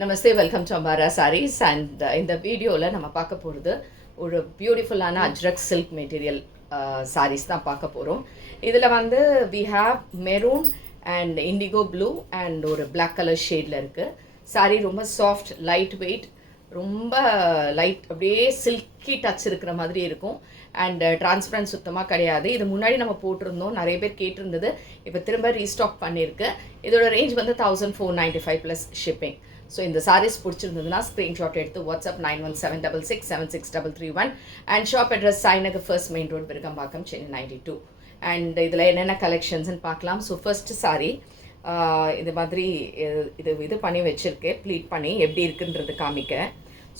Namaste, welcome to Ambara sarees. And இந்த வீடியோவில் நம்ம பார்க்க போகிறது ஒரு பியூட்டிஃபுல்லான அஜ்ரக் சில்க் மெட்டீரியல் சாரீஸ் தான் பார்க்க போகிறோம். இதில் வந்து we have maroon and indigo blue and ஒரு பிளாக் கலர் ஷேடில் இருக்குது. சாரீ ரொம்ப சாஃப்ட், லைட் வெயிட், ரொம்ப லைட், அப்படியே சில்கி டச் இருக்கிற மாதிரி இருக்கும். அண்ட் டிரான்ஸ்பரன்ஸ் சுத்தமாக கிடையாது. இது முன்னாடி நம்ம போட்டிருந்தோம், நிறைய பேர் கேட்டிருந்தது, இப்போ திரும்ப ரீஸ்டாக் பண்ணியிருக்கு. இதோட ரேஞ்ச் வந்து 1495 ப்ளஸ் ஷிப்பிங். ஸோ இந்த சாரீஸ் பிடிச்சிருந்ததுன்னா ஸ்க்ரீன்ஷாட் எடுத்து WhatsApp 9176676331 and shop address Sainagar first main road, Virugambakkam, Chennai 92. And இதில் என்னென்ன கலெக்ஷன்ஸ்னு பார்க்கலாம். ஸோ ஃபர்ஸ்ட் சாரீ இது மாதிரி இது பண்ணி வச்சுருக்கேன், ப்ளீட் பண்ணி எப்படி இருக்குன்றது காமிக்கிறேன்.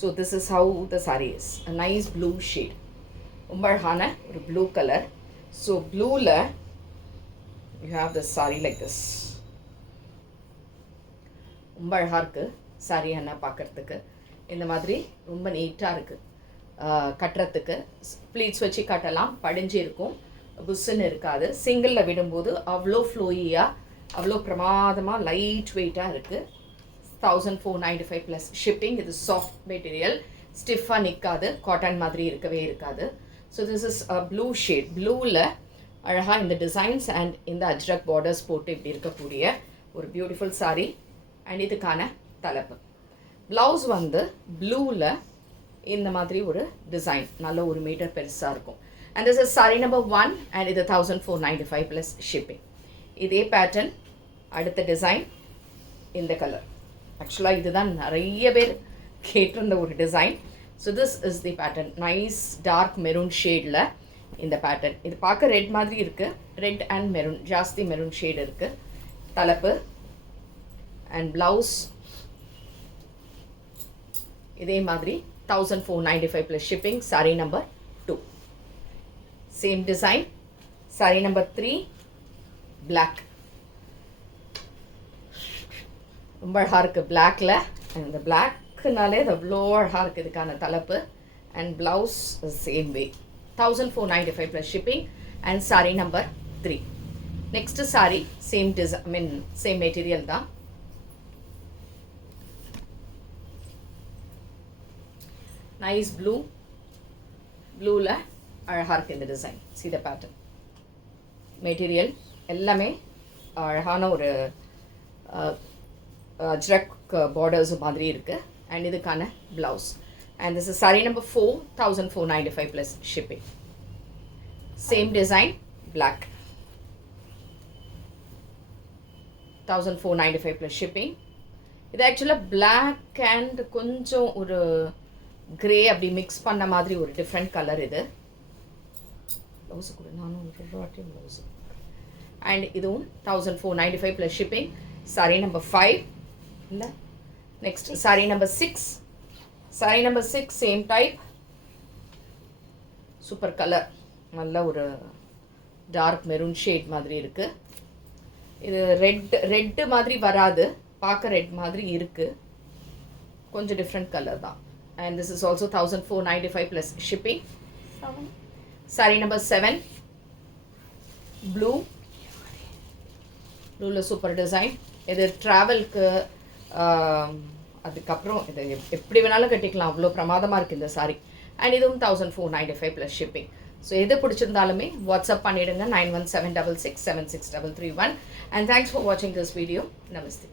So this is how the sari is. Nice blue shade, ரொம்ப அழகான ஒரு ப்ளூ கலர். ஸோ ப்ளூவில் you have the sari like this. ரொம்ப அழகாக இருக்குது சாரீ. என்ன பார்க்குறதுக்கு இந்த மாதிரி ரொம்ப நீட்டாக இருக்குது, கட்டுறதுக்கு ப்ளீட்ஸ் வச்சு கட்டலாம், படிஞ்சு இருக்கும், புஷ்ஷுன்னு இருக்காது. சிங்கிளில் விடும்போது அவ்வளோ ஃப்ளோயியாக, அவ்வளோ பிரமாதமாக லைட் வெயிட்டாக இருக்குது. 1495 ப்ளஸ் ஷிப்பிங். இது சாஃப்ட் மெட்டீரியல், ஸ்டிஃபாக நிற்காது, காட்டன் மாதிரி இருக்கவே இருக்காது. So this is a blue shade. ப்ளூவில் அழகாக இந்த டிசைன்ஸ் அண்ட் இந்த அஜ்ரக் பார்டர்ஸ் போட்டு இப்படி இருக்கக்கூடிய ஒரு பியூட்டிஃபுல் சாரீ. அண்ட் இதுக்கான தலைப்பு. ப்ளவுஸ் வந்து ப்ளூவில் இந்த மாதிரி ஒரு டிசைன், நல்ல 1 மீட்டர் பெருசாக இருக்கும். And this is saree number 1 and இது 1495 ப்ளஸ் ஷிப்பிங். இதே பேட்டர்ன், அடுத்த டிசைன், இந்த கலர். ஆக்சுவலாக இதுதான் நிறைய பேர் கேட்டிருந்த ஒரு design. So this is the pattern. Nice dark maroon ஷேடில் இந்த பேட்டர்ன். இது பார்க்க ரெட் மாதிரி இருக்குது, ரெட் அண்ட் மெரூன், ஜாஸ்தி மெரூன் ஷேடு இருக்குது. தலைப்பு அண்ட் ப்ளவுஸ் இதே மாதிரி 1495 plus shipping. Saree number 2 same design. Saree number 3 black. ரொம்ப அழகாக இருக்குது பிளாக்கில். இந்த பிளாக்குனாலே அது அவ்வளோ அழகாக இருக்குது. இதுக்கான தலைப்பு and blouse same way. 1495 plus shipping and saree number 3. Next saree same design, same material தான். நைஸ் ப்ளூ, ப்ளூவில் அழகாக இருக்குது இந்த design. see the pattern. Material எல்லாமே அழகான ஒரு அஜ்ரக் பார்டர்ஸ் மாதிரி இருக்குது. அண்ட் இதுக்கான blouse. And this is saree number 4, 1495 plus shipping. Same design, black, 1495 plus shipping. இது ஆக்சுவலாக பிளாக் அண்ட் கொஞ்சம் ஒரு கிரே அப்படி மிக்ஸ் பண்ண மாதிரி ஒரு டிஃப்ரெண்ட் கலர் இது. ப்ளவுஸு கூட நானும் ஒரு வாட்டி ப்ளவுஸு. அண்ட் இதுவும் 1495 ப்ளஸ் ஷிப்பிங். சாரீ நம்பர் 5 இல்லை. Next sari number 6. Sari number 6 same type, super colour, நல்ல ஒரு டார்க் மெரூன் ஷேட் மாதிரி இருக்குது. இது ரெட்டு மாதிரி வராது, பார்க்க ரெட் மாதிரி இருக்குது, கொஞ்சம் டிஃப்ரெண்ட் கலர் தான். And this is also 1495 plus shipping. Saree number 7 blue. Blue super design. இது ட்ராவல்க்கு அதுக்கப்புறம் இது எப்படி வேணாலும் கட்டிக்கலாம், அவ்வளோ பிரமாதமாக இருக்குது இந்த சாரீ. அண்ட் இதுவும் 1495 ப்ளஸ் ஷிப்பிங். ஸோ எது பிடிச்சிருந்தாலுமே வாட்ஸ்அப் பண்ணிவிடுங்க 9176676331. அண்ட் தேங்க்ஸ் ஃபார் வாட்சிங் திஸ் வீடியோ. நமஸ்தே.